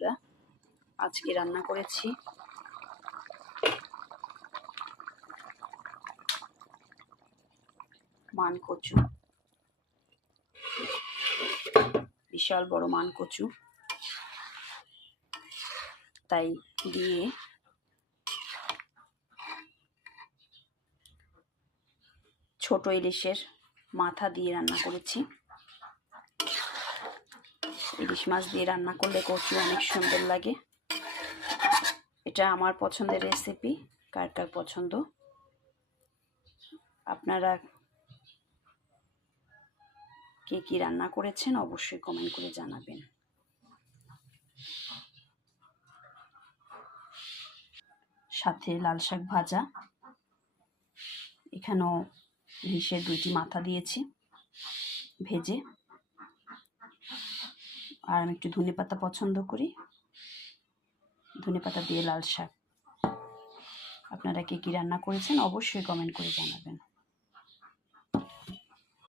বন্ধুরা, আজকে রান্না করেছি মান কচু। বিশাল বড় মান কচু, তাই দিয়ে ছোট ইলিশের মাথা দিয়ে রান্না করেছি। ইলিশ মাছ দিয়ে রান্না করলে কচু অনেক সুন্দর লাগে। এটা আমার পছন্দের রেসিপি, কার কার পছন্দ আপনারা কে কি রান্না করেছেন অবশ্যই কমেন্ট করে জানাবেন। সাথে লাল শাক ভাজা, এখানেও ইলিশের 2টি মাথা দিয়েছি ভেজে। আর আমি একটু ধনেপাতা পছন্দ করি, ধনেপাতা দিয়ে লাল শাক। আপনারা কে কি রান্না করেছেন অবশ্যই কমেন্ট করে জানাবেন।